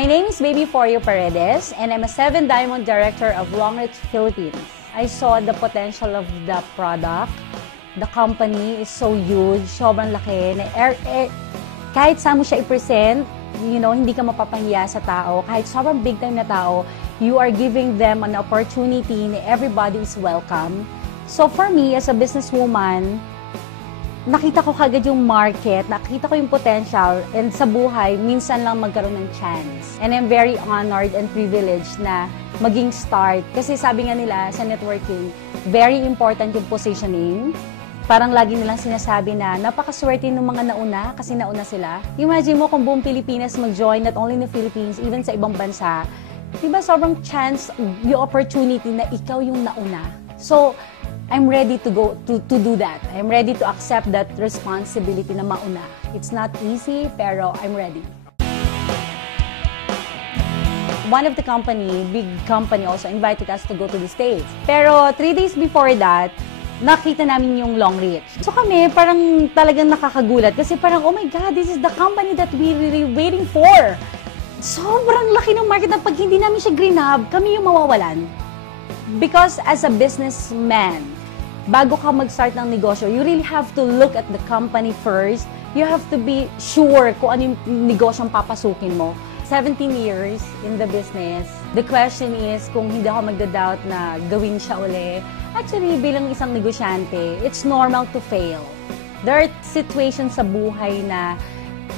My name is Baby Forio Paredes, and I'm a 7-diamond director of Longreach Philippines. I saw the potential of the product. The company is so huge, sobrang laki. Kahit saan mo siya i-present, hindi ka mapapahiya sa tao. Kahit sobrang big time na tao, you are giving them an opportunity na everybody is welcome. So for me, as a businesswoman, nakita ko kagad yung market, nakita ko yung potential, and sa buhay, minsan lang magkaroon ng chance. And I'm very honored and privileged na maging start. Kasi sabi nga nila sa networking, very important yung positioning. Parang lagi nilang sinasabi na napakaswerte ng mga nauna kasi nauna sila. Imagine mo kung buong Pilipinas mag-join, not only in the Philippines, even sa ibang bansa. Diba sobrang chance, yung opportunity na ikaw yung nauna. So, I'm ready to go to do that. I'm ready to accept that responsibility na mauna. It's not easy, pero I'm ready. One of the big company also invited us to go to the States. Pero 3 days before that, nakita namin yung Longreach. So kami, parang talagang nakakagulat kasi parang, oh my God, this is the company that we're really waiting for. Sobrang laki ng market na pag hindi namin siya grab, kami yung mawawalan. Because as a businessman, bago ka mag-start ng negosyo, you really have to look at the company first. You have to be sure kung ano yung negosyong papasukin mo. 17 years in the business. The question is kung hindi ako magda-doubt na gawin siya uli. Actually, bilang isang negosyante, it's normal to fail. There are situations sa buhay na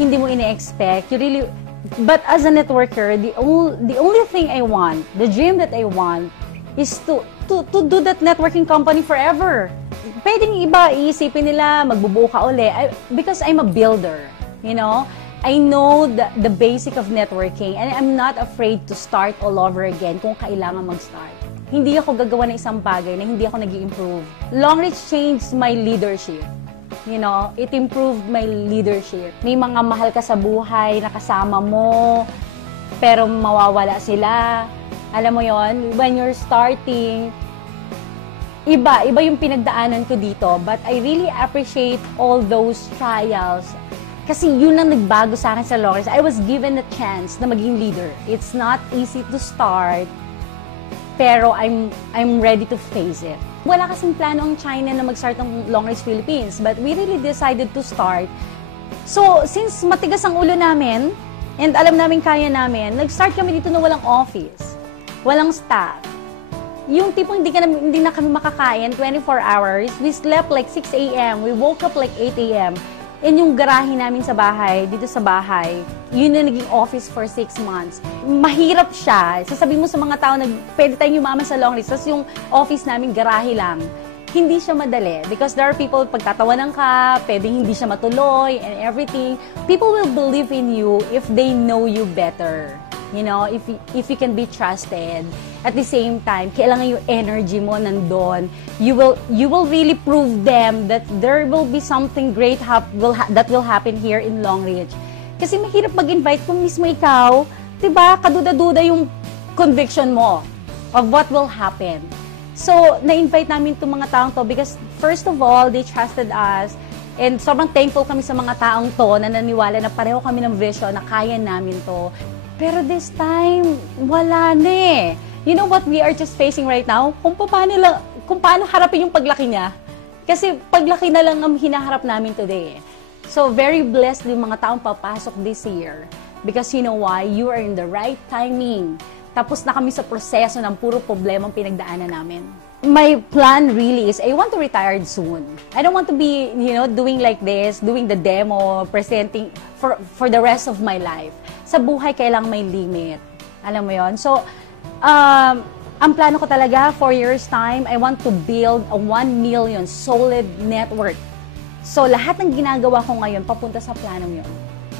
hindi mo ine-expect. But as a networker, the only thing I want, the dream that I want, is to do that networking company forever. Pwedeng iba, iisipin nila, magbubuo ka uli. Because I'm a builder, I know the basic of networking and I'm not afraid to start all over again kung kailangan mag-start. Hindi ako gagawa ng isang bagay na hindi ako nag-i-improve. Longreach changed my leadership. It improved my leadership. May mga mahal ka sa buhay na kasama mo, pero mawawala sila. Alam mo yon, when you're starting, iba yung pinagdaanan ko dito. But I really appreciate all those trials. Kasi yun ang nagbago sa akin sa Longreach. I was given a chance na maging leader. It's not easy to start, pero I'm ready to face it. Wala kasing plano ang China na mag-start ng Longreach Philippines, but we really decided to start. So, since matigas ang ulo namin, and alam namin kaya namin, nag-start kami dito na walang office. Walang staff. Yung tipong hindi na kami makakain 24 hours. We slept like 6 a.m. We woke up like 8 a.m. And yung garahe namin sa bahay, dito sa bahay, yun na naging office for 6 months. Mahirap siya. Sasabihin mo sa mga tao na pwede tayong yumaman sa Longreach, tapos yung office namin garahe lang. Hindi siya madali. Because there are people, pagtatawanan ka, pwedeng hindi siya matuloy and everything. People will believe in you if they know you better. If you can be trusted. At the same time, kailangan yung energy mo nandun. You will really prove them that there will be something great that will happen here in Longreach. Kasi mahirap mag-invite kung mismo ikaw, diba, kaduda-duda yung conviction mo of what will happen. So, na-invite namin itong mga taong to because first of all, they trusted us. And sobrang thankful kami sa mga taong to na naniwala na pareho kami ng vision na kaya namin to. Pero this time, wala na eh. You know what we are just facing right now? Kung paano harapin yung paglaki niya. Kasi paglaki na lang ang hinaharap namin today. So, very blessed yung mga taong papasok this year. Because you know why? You are in the right timing. Tapos na kami sa proseso ng puro problema ang pinagdaanan namin. My plan really is, I want to retire soon. I don't want to be, doing like this, doing the demo, presenting for the rest of my life. Sa buhay, kailangang may limit. Alam mo yon. So, ang plano ko talaga, 4 years time, I want to build a 1 million solid network. So, lahat ng ginagawa ko ngayon, papunta sa planong yun.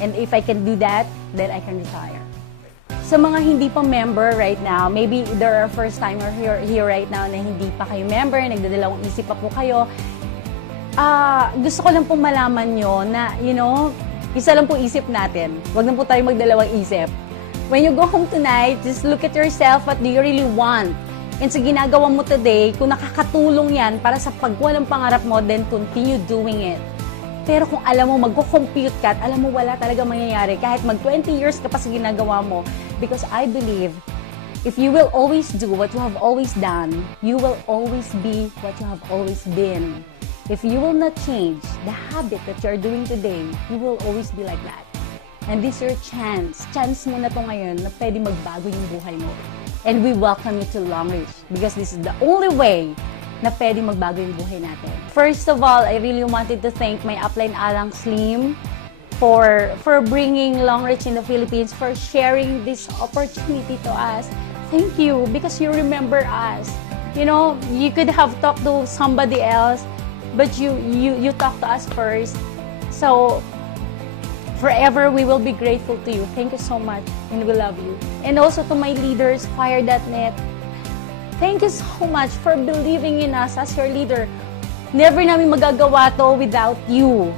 And if I can do that, then I can retire. Sa mga hindi pa member right now, maybe there are first-timer here right now na hindi pa kayo member, nagdadalawang isip pa po kayo. Gusto ko lang pong malaman nyo na, isa lang po isip natin. Huwag na po tayo magdalawang isip. When you go home tonight, just look at yourself, what do you really want? And sa ginagawa mo today, kung nakakatulong yan para sa pagkuha ng pangarap mo, then continue doing it. Pero kung alam mo, mag-compute ka at alam mo wala talaga mangyayari, kahit mag-20 years ka pa sa ginagawa mo, Because I believe if you will always do what you have always done, you will always be what you have always been. If you will not change the habit that you're doing today, you will always be like that. And this is your chance. Chance mo na to ngayon na pwede magbago yung buhay mo. And we welcome you to Longreach because this is the only way na pwede magbago yung buhay natin. First of all, I really wanted to thank my upline Alang Slim for bringing Longreach in the Philippines, for sharing this opportunity to us. Thank you because you remember us. You know, you could have talked to somebody else, but you talked to us first. So forever we will be grateful to you. Thank you so much and we love you. And also to my leaders, Fire.net, thank you so much for believing in us as your leader. Never namin magagawa to without you.